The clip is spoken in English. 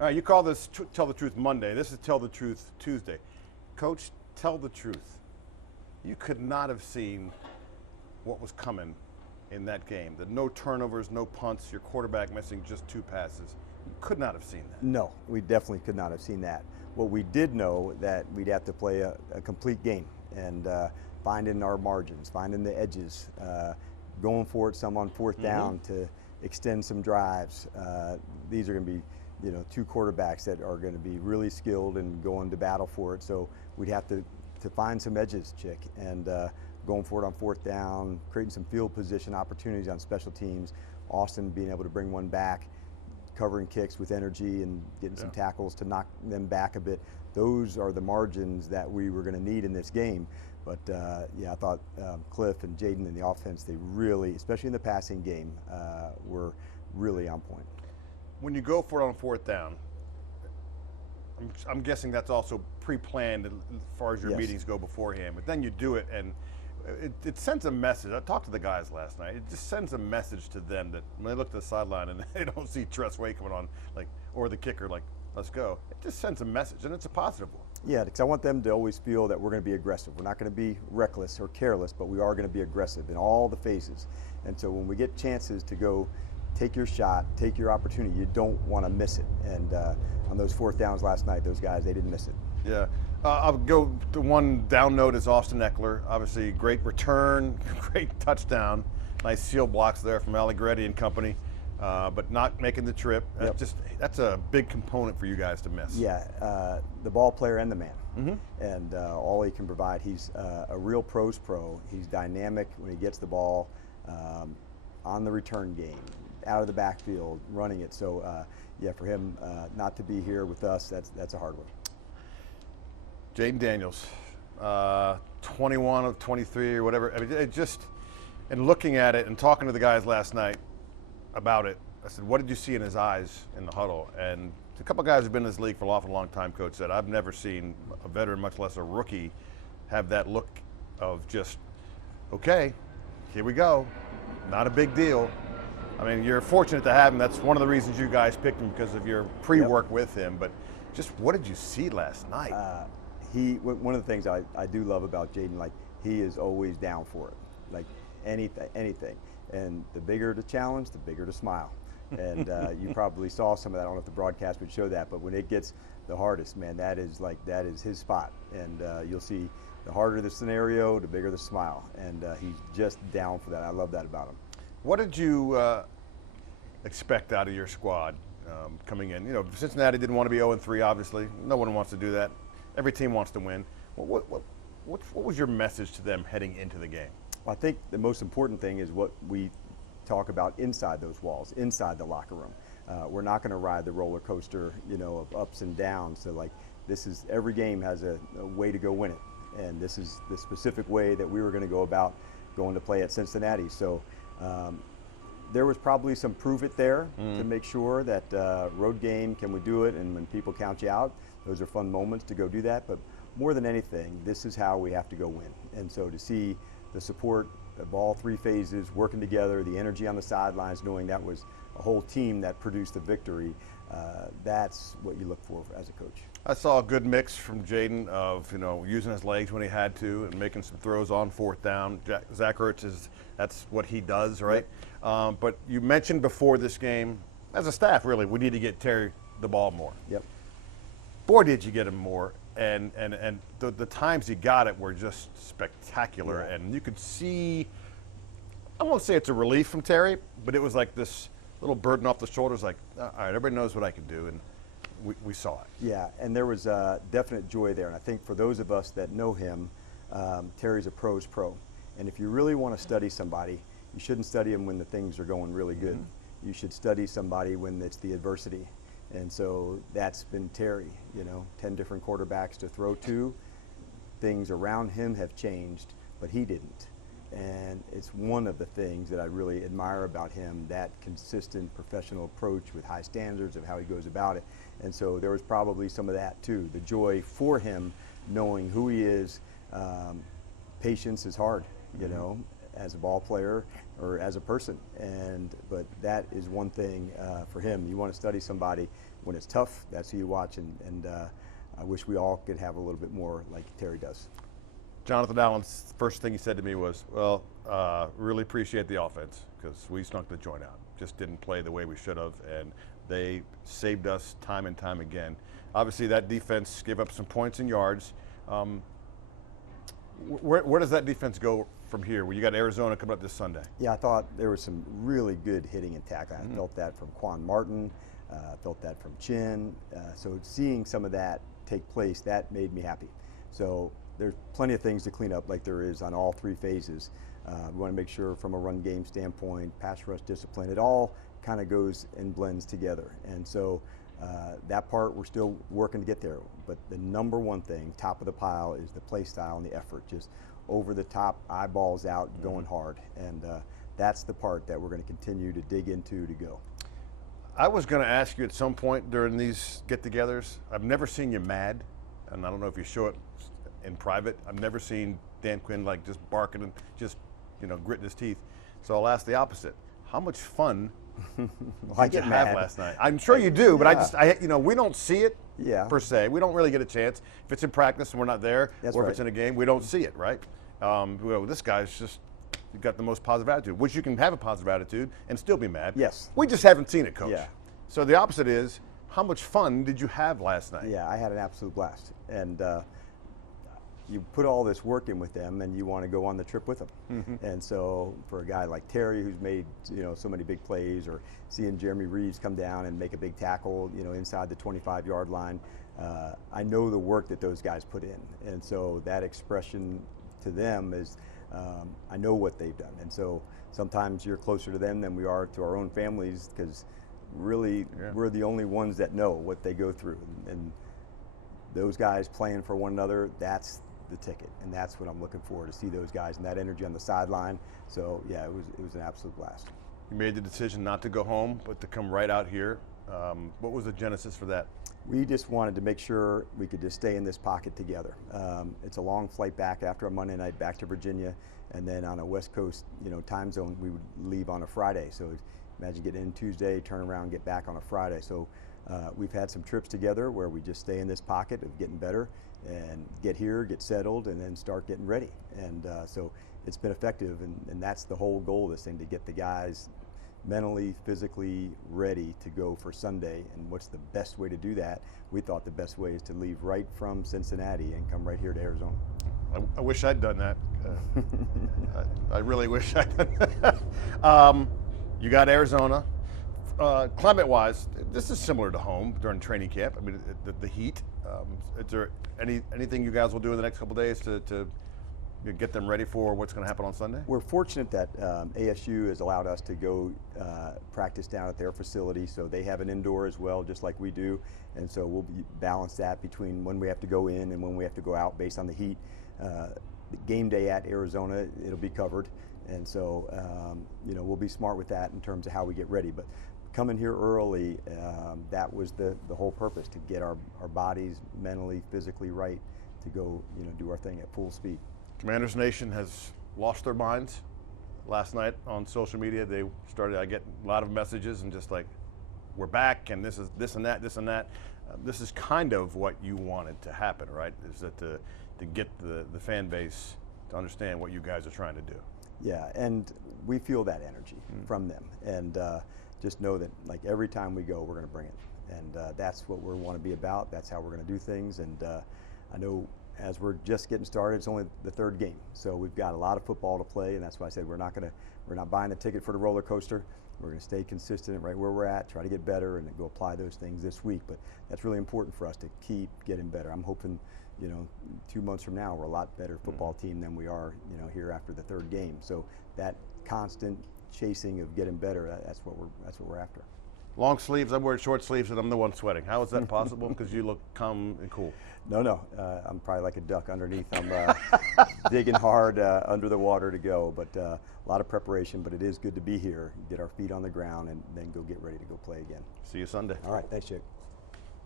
All right, you call this Tell the Truth Monday. This is Tell the Truth Tuesday. Coach, tell the truth. You could not have seen what was coming in that game. The no turnovers, no punts, your quarterback missing just 2 passes. You could not have seen that. No, we definitely could not have seen that. What we did know that we'd have to play a complete game and finding our margins, finding the edges, going for it some on fourth down to extend some drives. These are going to be, 2 quarterbacks that are going to be really skilled and going to battle for it. So we'd have to find some edges, Chick, and going for it on fourth down, creating some field position opportunities on special teams. Austin being able to bring one back, covering kicks with energy and getting some tackles to knock them back a bit. Those are the margins that we were going to need in this game. But I thought Cliff and Jaden in the offense, they really, especially in the passing game, were really on point. When you go for it on fourth down, I'm guessing that's also pre-planned as far as your meetings go beforehand. But then you do it, and it sends a message. I talked to the guys last night. It just sends a message to them that when they look at the sideline and they don't see Tress Way coming on, or the kicker, let's go. It just sends a message, and it's a positive one. Yeah, because I want them to always feel that we're going to be aggressive. We're not going to be reckless or careless, but we are going to be aggressive in all the phases. And so when we get chances to go take your shot, take your opportunity, you don't want to miss it. And on those fourth downs last night, those guys, they didn't miss it. Yeah. I'll go to one down note is Austin Eckler. Obviously, great return, great touchdown. Nice seal blocks there from Allegretti and company, but not making the trip. That's a big component for you guys to miss. Yeah, the ball player and the man. And all he can provide. He's a real pro's pro. He's dynamic when he gets the ball on the return game, out of the backfield, running it. So, for him not to be here with us, that's a hard one. Jaden Daniels, 21 of 23 or whatever. I mean, and looking at it and talking to the guys last night about it, I said, what did you see in his eyes in the huddle? And a couple of guys who've been in this league for an awful long time, Coach, said, I've never seen a veteran, much less a rookie, have that look of just, okay, here we go. Not a big deal. I mean, you're fortunate to have him. That's one of the reasons you guys picked him, because of your pre-work with him. But just what did you see last night? One of the things I do love about Jaden, he is always down for it, anything. And the bigger the challenge, the bigger the smile. And you probably saw some of that. I don't know if the broadcast would show that, but when it gets the hardest, man, that is his spot. And you'll see the harder the scenario, the bigger the smile. And he's just down for that. I love that about him. What did you expect out of your squad coming in? Cincinnati didn't want to be 0-3, obviously. No one wants to do that. Every team wants to win. What was your message to them heading into the game? Well, I think the most important thing is what we talk about inside those walls, inside the locker room. We're not going to ride the roller coaster, of ups and downs. So, every game has a way to go win it. And this is the specific way that we were going to go about going to play at Cincinnati. So there was probably some prove it there to make sure that road game, can we do it? And when people count you out, those are fun moments to go do that. But more than anything, this is how we have to go win. And so to see the support of all 3 phases working together, the energy on the sidelines, knowing that was a whole team that produced the victory, that's what you look for as a coach. I saw a good mix from Jaden of, using his legs when he had to and making some throws on fourth down. Zach Ertz, that's what he does, right? Yep. But you mentioned before this game, as a staff, really, we need to get Terry the ball more. Yep. Boy, did you get him more. And the times he got it were just spectacular. Yeah. And you could see, I won't say it's a relief from Terry, but it was like this little burden off the shoulders, all right, everybody knows what I can do. And we saw it. Yeah, and there was definite joy there. And I think for those of us that know him, Terry's a pro's pro. And if you really want to study somebody, you shouldn't study him when the things are going really good. You should study somebody when it's the adversity. And so that's been Terry, 10 different quarterbacks to throw to. Things around him have changed, but he didn't. And it's one of the things that I really admire about him, that consistent professional approach with high standards of how he goes about it. And so there was probably some of that too, the joy for him knowing who he is. Patience is hard, as a ball player or as a person. But that is one thing for him. You want to study somebody, when it's tough, that's who you watch, and I wish we all could have a little bit more like Terry does. Jonathan Allen's first thing he said to me was, well, really appreciate the offense because we snuck the joint out. Just didn't play the way we should have, and they saved us time and time again. Obviously, that defense gave up some points and yards. Where does that defense go from here? Well, you got Arizona coming up this Sunday. Yeah, I thought there was some really good hitting and tackling. I felt that from Quan Martin. I felt that from Chin. So seeing some of that take place, that made me happy. So there's plenty of things to clean up like there is on all three phases. We want to make sure from a run game standpoint, pass rush discipline, it all kind of goes and blends together. And so that part we're still working to get there. But the number one thing, top of the pile, is the play style and the effort. Just over the top, eyeballs out, going hard. And that's the part that we're going to continue to dig into to go. I was going to ask you at some point during these get-togethers, I've never seen you mad, and I don't know if you show it in private. I've never seen Dan Quinn like just barking and just, gritting his teeth. So I'll ask the opposite. How much fun did you have last night? I'm sure you do, but we don't see it per se. We don't really get a chance. If it's in practice and we're not there, or if it's in a game, we don't see it, right? Well, this guy's just got the most positive attitude, which you can have a positive attitude and still be mad. Yes. We just haven't seen it, Coach. Yeah. So the opposite is, how much fun did you have last night? Yeah, I had an absolute blast. And you put all this work in with them and you want to go on the trip with them. Mm-hmm. And so for a guy like Terry, who's made so many big plays, or seeing Jeremy Reeves come down and make a big tackle inside the 25-yard line, I know the work that those guys put in. And so that expression to them is, I know what they've done. And so sometimes you're closer to them than we are to our own families, because really we're the only ones that know what they go through. And those guys playing for one another, that's the ticket, and that's what I'm looking for, to see those guys and that energy on the sideline. So yeah, it was an absolute blast. You made the decision not to go home, but to come right out here. What was the genesis for that? We just wanted to make sure we could just stay in this pocket together. It's a long flight back after a Monday night back to Virginia, and then on a West Coast time zone, we would leave on a Friday. So imagine getting in Tuesday, turn around, get back on a Friday. So we've had some trips together where we just stay in this pocket of getting better and get here, get settled, and then start getting ready. And so it's been effective, and that's the whole goal of this thing, to get the guys mentally, physically ready to go for Sunday. And what's the best way to do that? We thought the best way is to leave right from Cincinnati and come right here to Arizona. I wish I'd done that. I really wish I'd done that. You got Arizona. Climate-wise, this is similar to home during training camp. I mean, the heat. Is there anything you guys will do in the next couple of days to get them ready for what's going to happen on Sunday? We're fortunate that ASU has allowed us to go practice down at their facility, so they have an indoor as well, just like we do, and so we'll balance that between when we have to go in and when we have to go out based on the heat. Game day at Arizona, it'll be covered, and so we'll be smart with that in terms of how we get ready. But coming here early, that was the whole purpose, to get our bodies mentally, physically right to go do our thing at full speed. Commanders Nation has lost their minds. Last night on social media, I get a lot of messages and just like, we're back, and this is this and that, this and that. This is kind of what you wanted to happen, right? Is that to get the fan base to understand what you guys are trying to do. Yeah, and we feel that energy from them, and just know that like every time we go, we're going to bring it, and that's what we want to be about. That's how we're going to do things, and I know as we're just getting started, it's only the third game, so we've got a lot of football to play, and that's why I said we're not buying the ticket for the roller coaster. We're going to stay consistent right where we're at, try to get better, and then go apply those things this week. But that's really important for us to keep getting better. I'm hoping 2 months from now, we're a lot better football team than we are, here after the third game. So that constant chasing of getting better, that's what we're after. Long sleeves, I'm wearing short sleeves, and I'm the one sweating. How is that possible? Because you look calm and cool. No, I'm probably like a duck underneath. I'm digging hard under the water to go, but a lot of preparation, but it is good to be here, get our feet on the ground, and then go get ready to go play again. See you Sunday. All right, thanks, Jake.